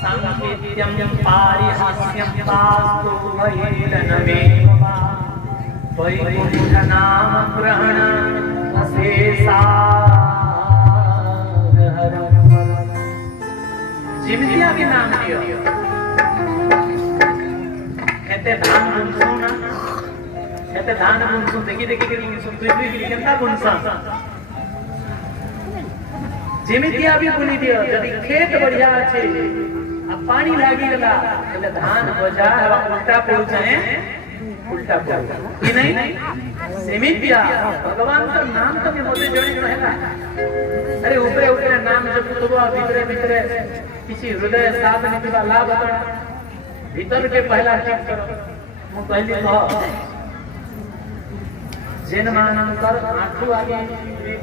सांकेत्यं पारिहास्यं वास्तु भयेरनमेव वा वैकुण्ठनाम ग्रहण अशेषाहरं जिमितिया के नाम लियो कहते धान बुनसुना कहते धान बुनसुन देखी देखी के सुन दुई दुई केनता बुनसा जिमितिया भी बुनी दियो यदि खेत बढ़िया আছে अब पानी लागी गला એટલે धान बजा हवा उल्टा पहुंचे उल्टा पहुंचे कि नहीं जिमितिया भगवान का नाम तो मोटे जोड़ी रहेगा अरे ऊपरे ऊपरे नाम जप तो भीतरे भीतरे किसी हृदय साथ निकला लाभ भीतर के पहला चेक करो मु पहले कह जेन मानकर आंखू आगे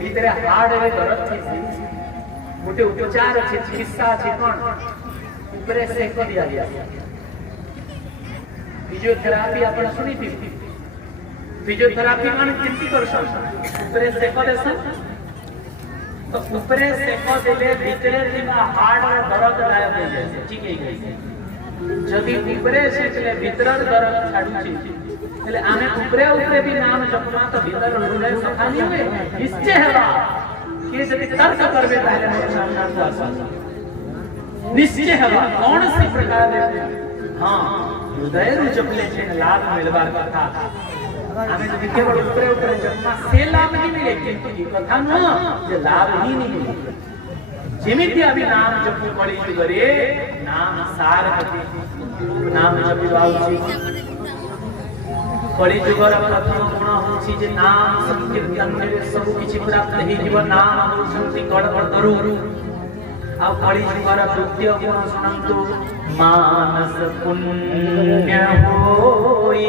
भीतरे हार्ड रे गरज थी मोटे उपचार अच्छे चिकित्सा अच्छे कौन ऊपरे से कर दिया गया फिजियोथेरापी अपन सुनी थी फिजियोथेरापी माने चिंती कर ऊपरे से कर दे तो ऊपरे से कर देले भीतरे दिना हार्ड रे दर्द गायब हो जाए ठीक है जदि ऊपरे से चले भीतर दर्द छाडू छी એટલે આને ऊपरे ऊपरे भी नाम जपना तो भीतर हृदय सफा नहीं हुए निश्चय है कि यदि तर्क करबे पहले सामना को निश्चय है कौन सी प्रकार दे हां हृदय रु जपले छे लाभ मिलबार कथा आमे जदि केवल ऊपरे ऊपरे जपना से लाभ नहीं मिले किंतु ये कथा न जे लाभ ही नहीं मिले जेमिति अभी नाम जपू पड़ी करे नाम सार नाम जपिबाउ छी कली जुगर प्रथम गुण होछि जे नाम संकीर्तन में सब किछि प्राप्त हे जीव नाम होछि कड़कड़ करू आ कली जुगर द्वितीय गुण सुनंतु मानस पुण्य होई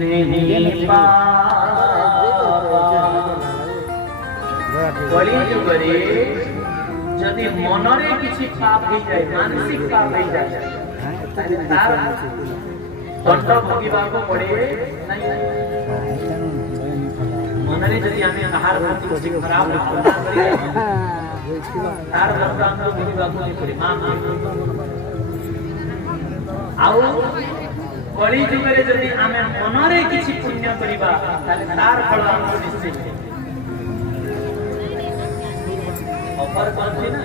नहीं पावा कली जुगरे यदि मनरे किछि पाप हे जाय मानसिक पाप हे जाय ताले तार दंड भोगिबा को पड़े नहीं मनरे जदि आमे आहार भात किछि खराब भावना करी तार दंड को भोगिबा को नहीं पड़े मां आउ कली जुगरे जदि आमे मनरे किछि पुण्य करिबा ताले तार फल हमको निश्चय ऑफर करछि ना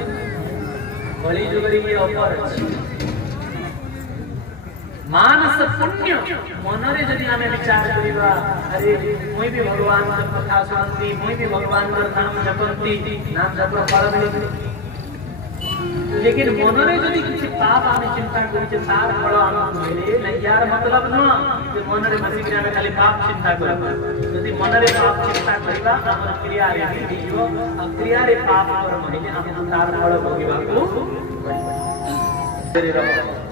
कली जुगरे ये ऑफर अछि मानस पुण्य मनरे जदि आमे विचार करिबा अरे मोई भी भगवान का कथा सुनती मोई भी भगवान का नाम जपंती नाम जप फल मिलती लेकिन मनरे जदि किछि पाप आमे चिंता करि जे तार फल हमको मिले नहीं यार मतलब न जे मनरे बसिक्रिया में खाली पाप चिंता करबा यदि मनरे पाप चिंता करिबा हमर क्रिया रे दियो क्रिया रे पाप कर महिले हम तार फल भोगिबा को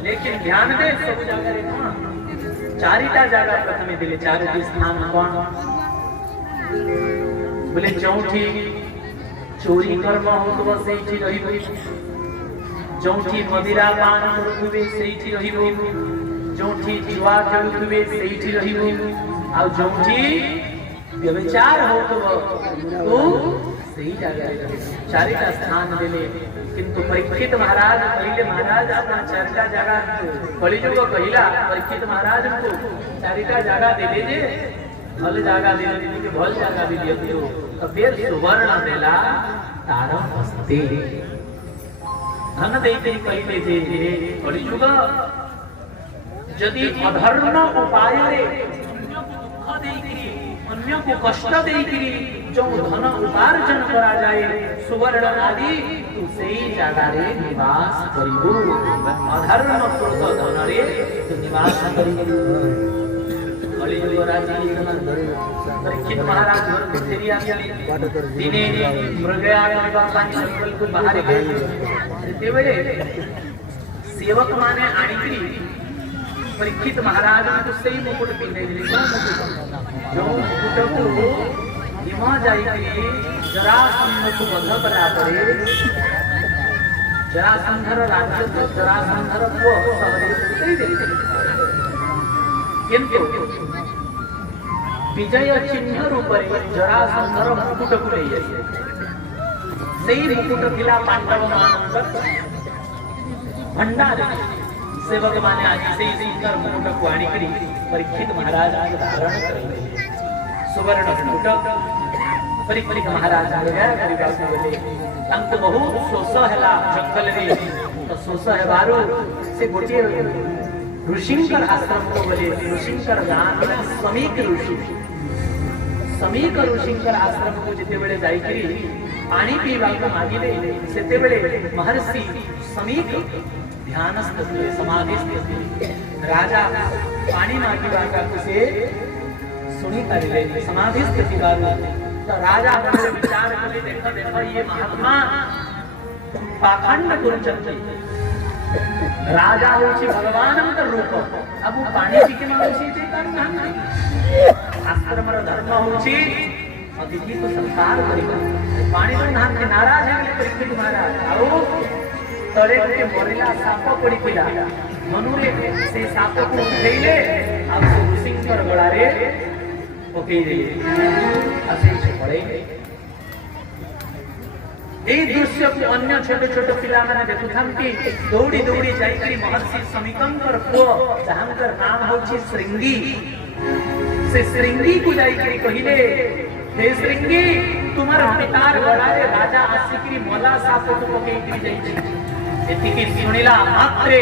लेकिन ध्यान दे सब जगह रे कोन चारिटा जगह प्रथमे दिले चारिटी स्थान कोन बोले चौठी चोरी कर्म होतबो सेठी रहिबो चौठी मदिरा पान करबे सेठी रहिबो चौठी जुआ खेलुबे सेठी रहिबो आ चौठी व्यभिचार होतबो तो सही जगह चारिटा स्थान दिले किंतु परीक्षित महाराज पहले महाराज अपना चारिटा जगह कलिजुग कहिला परीक्षित महाराज को चारिटा जगह दे दे भल जगह दे दे के भल जगह दे दियो तो फिर सुवर्ण देला तारा हस्ते धन देते कहिले जे कलिजुग यदि अधर्म उपाय रे दुख देकी अन्य को कष्ट देकी जो धन उपार्जन करा जाए सुवर्ण आदि तू सही जगह रे निवास करिबो अधर्म कृत धन रे तू निवास करिबो कलियुग राजा परीक्षित महाराज तेरिया दिने मृगया बाबा जंगल को बाहर गए तेवले सेवक माने आनिकरी परीक्षित महाराज को सही मुकुट पिंदे जो मुकुट को हिमा जाई के जरासंध को बंध करा करे जरासंधर राज्य को जरासंधर को सबरे उतरी दे किंतु विजय चिन्ह रूप जरासंधर मुकुट को ले सही मुकुट थिला पांडव मानकर भंडार सेवक माने आज से सुंदर मुकुट को आनिकरी परीक्षित महाराज आज धारण करले सुवर्ण मुकुट परीक्षित महाराज आगे परिवार बोले तांको बहुत शोष हैला जंगल रे तो शोष हेबारो से गोटे ऋषिंकर आश्रम को बोले ऋषिंकर गान समीक ऋषिंकर आश्रम को जिते बेले जाई करी पानी पीवा को मागिले सेते बेले महर्षि समीक ध्यानस्थ थे समाधिस्थ थे राजा पानी मागिवा का से सुनी करले समाधिस्थ थे तो राजा अपने विचार करे देखो देखो ये महात्मा पाखंड कुरचंती राजा होची भगवानंतर रूप अब वो पानी पी के मानसी ते करना आश्रम रो धर्म होची अतिथि को संस्कार करिबा पानी तो नाम के नाराज है परीक्षित महाराज आओ तळे के मरिला साप पड़ी पिला मनुरे से साप को उठेले अब ऋषिंकर गळा रे ओके रे असे पड़े এই দৃশ্য को अन्य छोटे छोटे पिला माने देखुथंती दौड़ी दौड़ी जाई महर्षि समीकंकर को जहांकर नाम होची श्रृंगी से श्रृंगी को जाई कहिले हे श्रृंगी तुम्हार पितार गड़ारे राजा आसिकरी मला साप को पके जाई एतिकी सुनिला मात्रे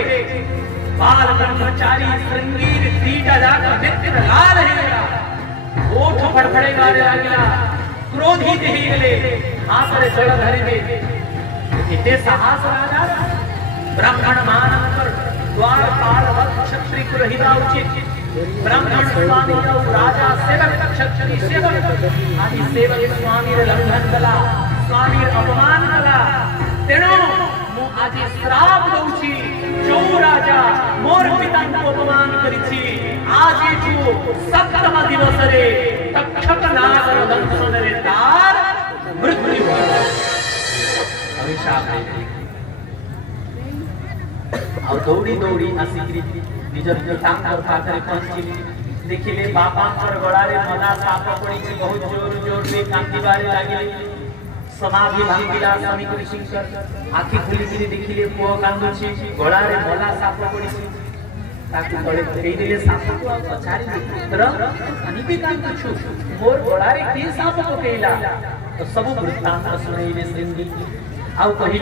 बाल ब्रह्मचारी श्रृंगी दीटा जाकर नेत्र लाल हेला ओठ फड़फड़े गारे लागिला क्रोधित हेले हाथ रे जल धरि दे इते साहस राजा ब्राह्मण मानकर द्वारपाल वक्त क्षत्रिय रहिता उचित ब्राह्मण स्वामी और राजा सेवक क्षत्रिय सेवक आदि सेवक स्वामी रे लंघन कला स्वामी रे अपमान कला तेणु मु आज श्राप दउछि जो राजा मोर पिता को अपमान करिछि आज जो सप्तम दिवस रे तक्षक नागर दंशन रे तार मृत्यु अभिशाप है और दौड़ी दौड़ी आसिकरी निज निज टांगर पाखरे पहुंची देखिले बापा पर गड़ारे मदा साप पड़ी बहुत जोर जोर से कांदिबारे लागिले समाधि भांगिला समीक ऋषिंकर आखि खुली किरी देखिले पुओ कांदुछि गड़ारे मदा साप पड़ी ताकि तळे पकई देले साप को पछारी पुत्र अनिपे कांदुछु मोर गड़ारे के साप पकईला तो सब वृत्तांत सुनैले श्रृंगी आउ कहि